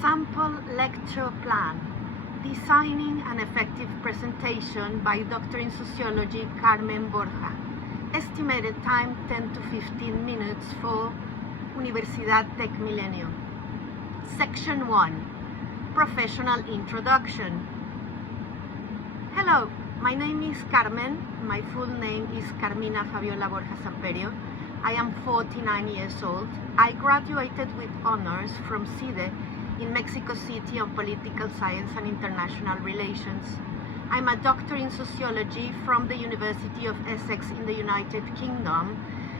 Sample lecture plan, Designing an Effective Presentation by Doctor in Sociology Carmen Borja. Estimated time 10 to 15 minutes for Universidad Tech Milenio. Section 1, Professional Introduction. Hello, my name is Carmen. My full name is Carmina Fabiola Borja Samperio. I am 49 years old. I graduated with honors from CIDE in Mexico City on Political Science and International Relations. I'm a doctor in sociology from the University of Essex in the United Kingdom,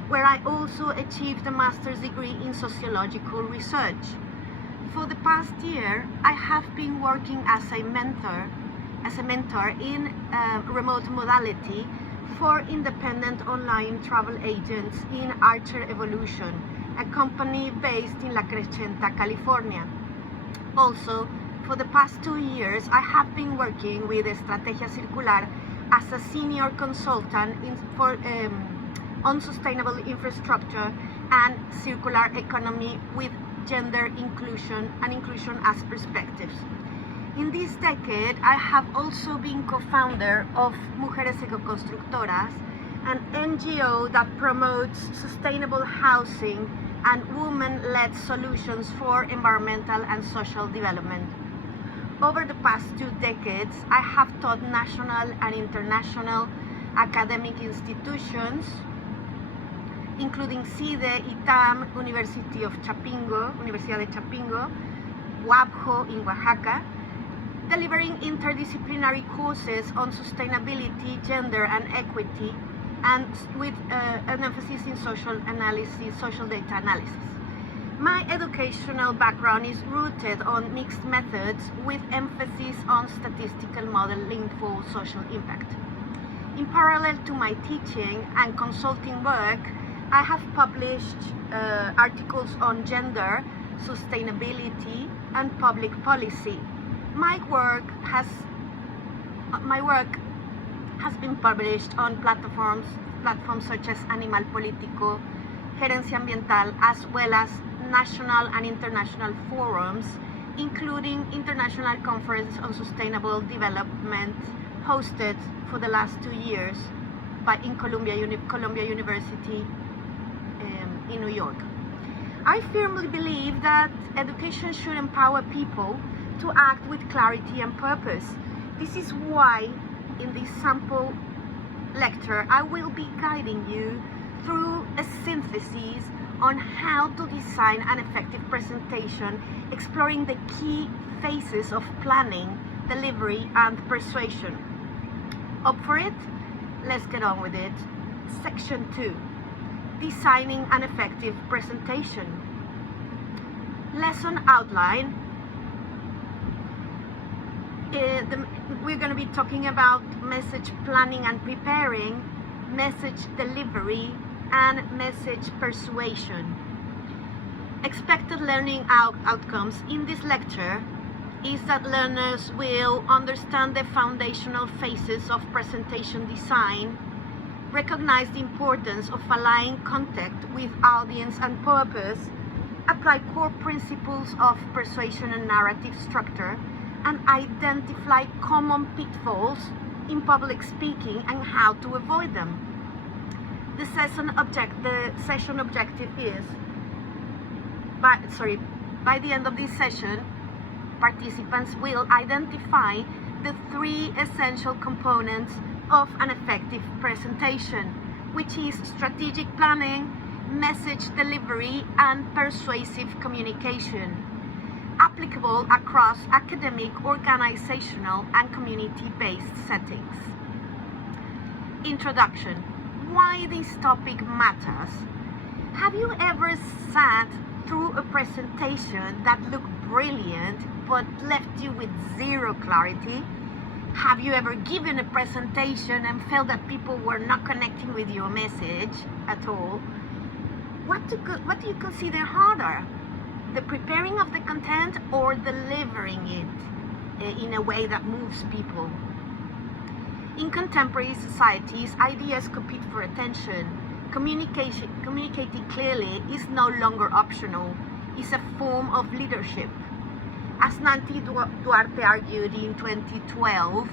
where I also achieved a master's degree in sociological research. For the past year, I have been working as a mentor in remote modality for independent online travel agents in Archer Evolution, a company based in La Crescenta, California. Also, for the past 2 years, I have been working with Estrategia Circular as a senior consultant on sustainable infrastructure and circular economy with gender inclusion and inclusion as perspectives. In this decade, I have also been co-founder of Mujeres Ecoconstructoras, an NGO that promotes sustainable housing and women-led solutions for environmental and social development. Over the past 2 decades, I have taught national and international academic institutions, including CIDE, ITAM, University of Chapingo, Universidad de Chapingo, UABJO in Oaxaca, delivering interdisciplinary courses on sustainability, gender and equity, and with an emphasis in social data analysis. My educational background is rooted on mixed methods with emphasis on statistical modeling for social impact. In parallel to my teaching and consulting work, I have published articles on gender, sustainability, and public policy. My work has been published on platforms such as Animal Político, Gerencia Ambiental, as well as national and international forums, including International Conference on Sustainable Development, hosted for the last 2 years in Columbia University in New York. I firmly believe that education should empower people to act with clarity and purpose. This is why in this sample lecture I will be guiding you through a synthesis on how to design an effective presentation, exploring the key phases of planning, delivery and persuasion. Up for it? Let's get on with it. Section 2, Designing an Effective Presentation. Lesson outline. We're going to be talking about message planning and preparing, message delivery, and message persuasion. Expected learning outcomes in this lecture is that learners will understand the foundational phases of presentation design, recognize the importance of aligning content with audience and purpose, apply core principles of persuasion and narrative structure, and identify common pitfalls in public speaking and how to avoid them. The session objective is, by the end of this session, participants will identify the 3 essential components of an effective presentation, which is strategic planning, message delivery, and persuasive communication, applicable across academic, organizational, and community-based settings. Introduction. Why this topic matters. Have you ever sat through a presentation that looked brilliant but left you with zero clarity? Have you ever given a presentation and felt that people were not connecting with your message at all? What do you consider harder? The preparing of the content or delivering it in a way that moves people? In contemporary societies, ideas compete for attention. Communicating clearly is no longer optional. It's a form of leadership. As Nancy Duarte argued in 2012,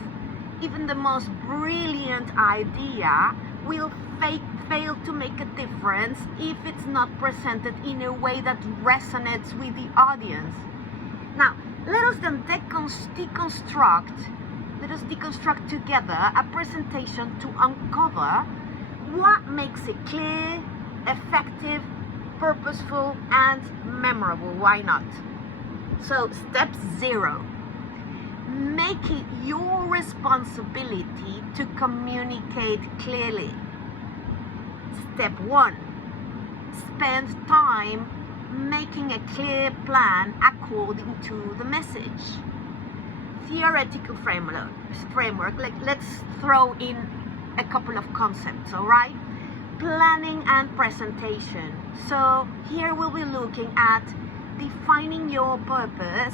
even the most brilliant idea will fail to make a difference if it's not presented in a way that resonates with the audience. Now, let us then deconstruct together a presentation to uncover what makes it clear, effective, purposeful, and memorable. Why not? So, step 0. Make it your responsibility to communicate clearly. Step 1. Spend time making a clear plan according to the message. Theoretical framework. Let's throw in a couple of concepts, all right? Planning and presentation. So here we'll be looking at defining your purpose,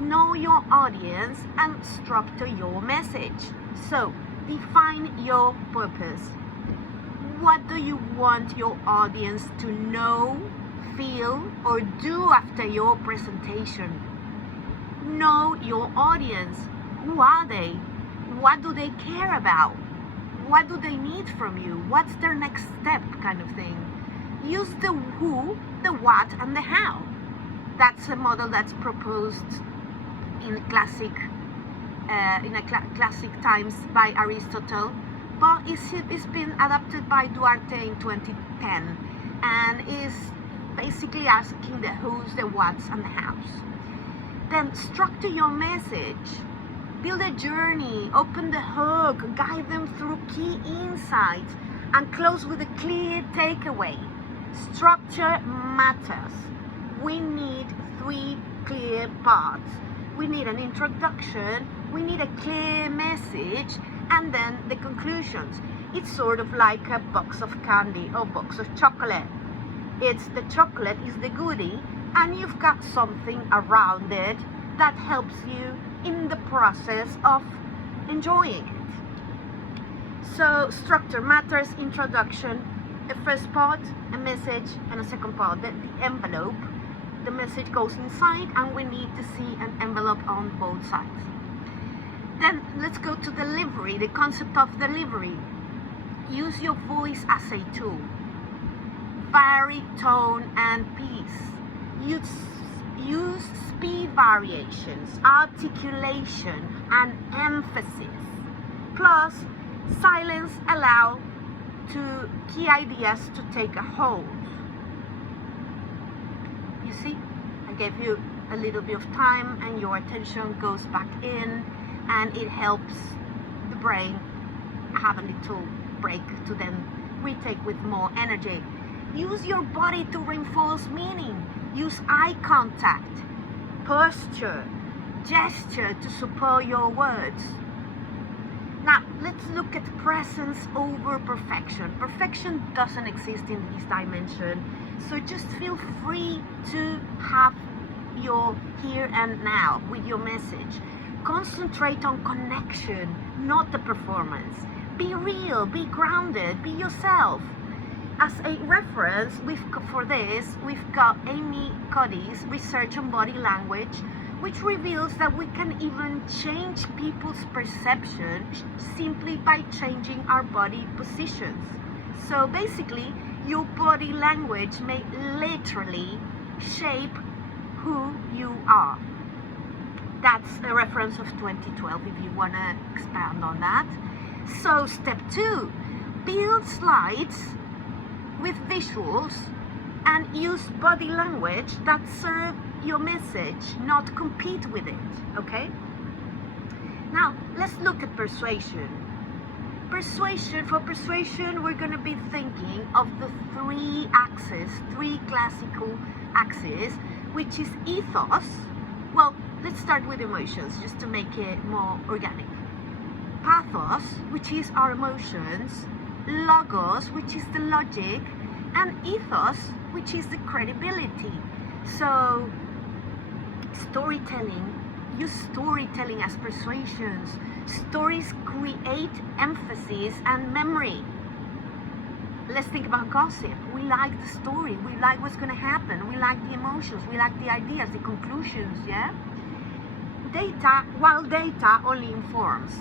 know your audience, and structure your message. So define your purpose. What do you want your audience to know, feel, or do after your presentation? Know your audience. Who are they? What do they care about? What do they need from you? What's their next step, kind of thing? Use the who, the what, and the how. That's a model that's proposed in classic times by Aristotle, but it's been adapted by Duarte in 2010, and is basically asking the who's, the what's, and the how's. Then structure your message. Build a journey, open the hook, guide them through key insights, and close with a clear takeaway. Structure matters. We need 3 clear parts. We need an introduction, we need a clear message, and then the conclusions. It's sort of like a box of candy or box of chocolate. It's the chocolate is the goodie, and you've got something around it that helps you in the process of enjoying it. So structure matters, introduction, a first part, a message, and a second part, the envelope. The message goes inside, and we need to see an envelope on both sides. Then let's go to delivery, the concept of delivery. Use your voice as a tool. Vary tone and pace. Use speed variations, articulation, and emphasis. Plus, silence allow to key ideas to take a hold. You see, I gave you a little bit of time, and your attention goes back in, and it helps the brain have a little break to then retake with more energy. Use your body to reinforce meaning. Use eye contact, posture, gesture to support your words. Now, let's look at presence over perfection. Perfection doesn't exist in this dimension, so just feel free to have your here and now with your message. Concentrate on connection, not the performance. Be real, be grounded, be yourself. As a reference, for this, we've got Amy Cuddy's research on body language, which reveals that we can even change people's perception simply by changing our body positions. So basically, your body language may literally shape who you are. That's a reference of 2012 if you want to expand on that. So step 2, build slides with visuals and use body language that serve your message, not compete with it, okay? Now, let's look at persuasion. For persuasion, we're going to be thinking of the 3 classical axes, which is ethos. Well, let's start with emotions, just to make it more organic. Pathos, which is our emotions. Logos, which is the logic. And ethos, which is the credibility. So, storytelling. Use storytelling as persuasions. Stories create emphasis and memory. Let's think about gossip. We like the story. We like what's going to happen. We like the emotions. We like the ideas, the conclusions, yeah? While data only informs,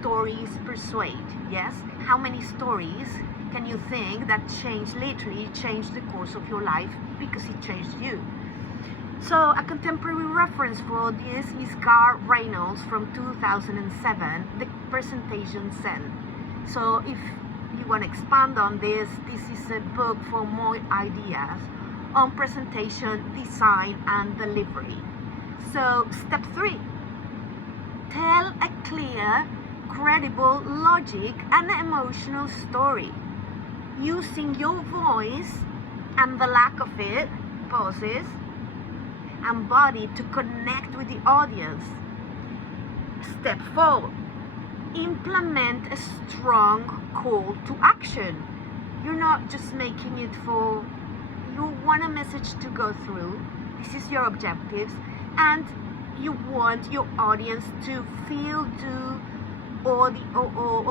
stories persuade, yes? How many stories can you think that literally changed the course of your life because it changed you? So a contemporary reference for this is Gar Reynolds from 2007, The Presentation Zen. So if you want to expand on this is a book for more ideas on presentation, design, and delivery. So step 3, tell a clear, credible, logic, and emotional story using your voice and the lack of it, pauses, and body to connect with the audience. Step 4, implement a strong call to action. You're not just making it you want a message to go through. This is your objectives, and you want your audience to feel, do, or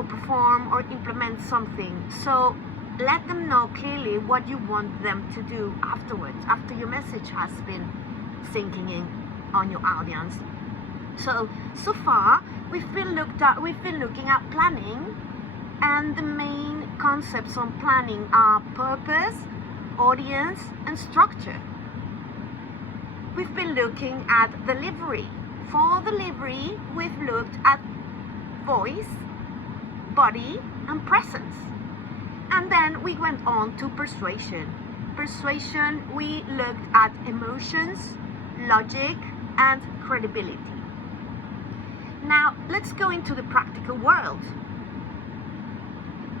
perform or implement something. So let them know clearly what you want them to do afterwards, after your message has been sinking in on your audience. So far we've been looking at planning, and the main concepts on planning are purpose, audience, and structure. We've been looking at delivery. For delivery, we've looked at voice, body, and presence. And then we went on to persuasion. Persuasion, we looked at emotions, logic, and credibility. Now, let's go into the practical world.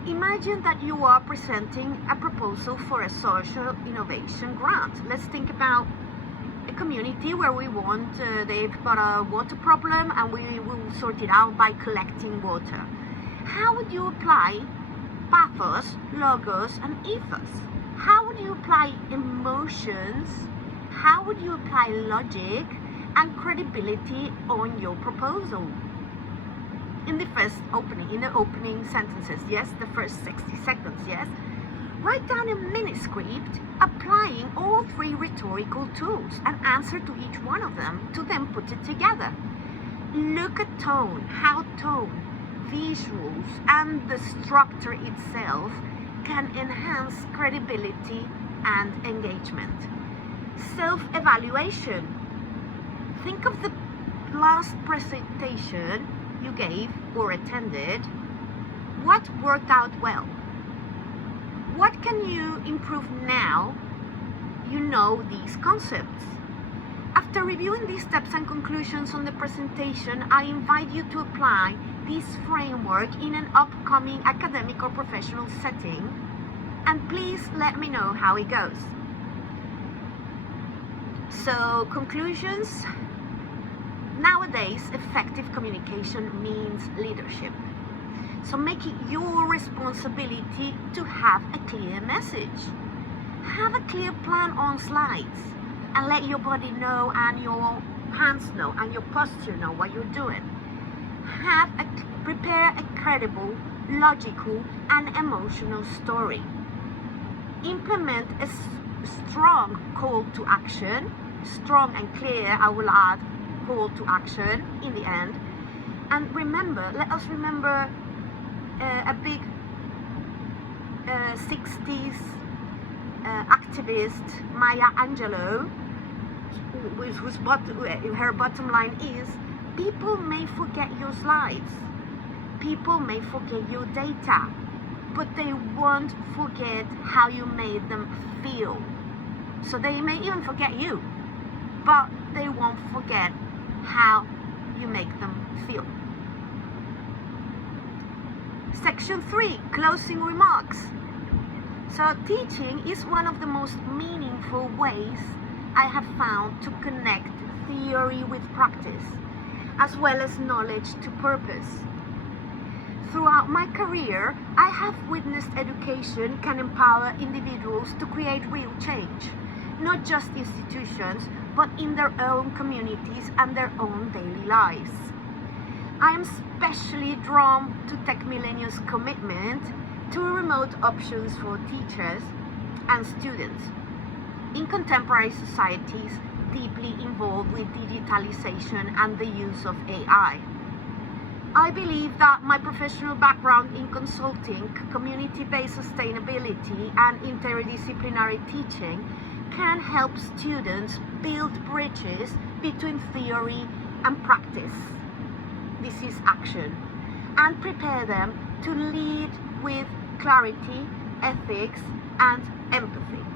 Imagine that you are presenting a proposal for a social innovation grant. Let's think about a community where they've got a water problem, and we will sort it out by collecting water. How would you apply pathos, logos, and ethos? How would you apply emotions? How would you apply logic and credibility on your proposal? In the opening sentences, yes, the first 60 seconds, yes. Write down a mini script applying all 3 rhetorical tools and answer to each one of them to then put it together. Look at tone, how tone, visuals, and the structure itself can enhance credibility and engagement. Self-evaluation. Think of the last presentation you gave or attended. What worked out well? What can you improve now you know these concepts? After reviewing these steps and conclusions on the presentation, I invite you to apply this framework in an upcoming academic or professional setting, and please let me know how it goes. So, conclusions. Nowadays, effective communication means leadership. So make it your responsibility to have a clear message. Have a clear plan on slides, and let your body know, and your hands know, and your posture know what you're doing. Prepare a credible, logical, and emotional story. Implement a strong call to action, strong and clear, I will add call to action in the end. And let us remember a big 60s activist, Maya Angelou, her bottom line is, people may forget your slides, people may forget your data, but they won't forget how you made them feel. So they may even forget you, but they won't forget how you make them feel. Section 3, closing remarks. So teaching is one of the most meaningful ways I have found to connect theory with practice, as well as knowledge to purpose. Throughout my career, I have witnessed education can empower individuals to create real change, not just institutions, but in their own communities and their own daily lives. I am especially drawn to Tech Millennium's commitment to remote options for teachers and students. In contemporary societies, deeply involved with digitalization and the use of AI. I believe that my professional background in consulting, community-based sustainability, and interdisciplinary teaching can help students build bridges between theory and practice. This is action, and prepare them to lead with clarity, ethics, and empathy.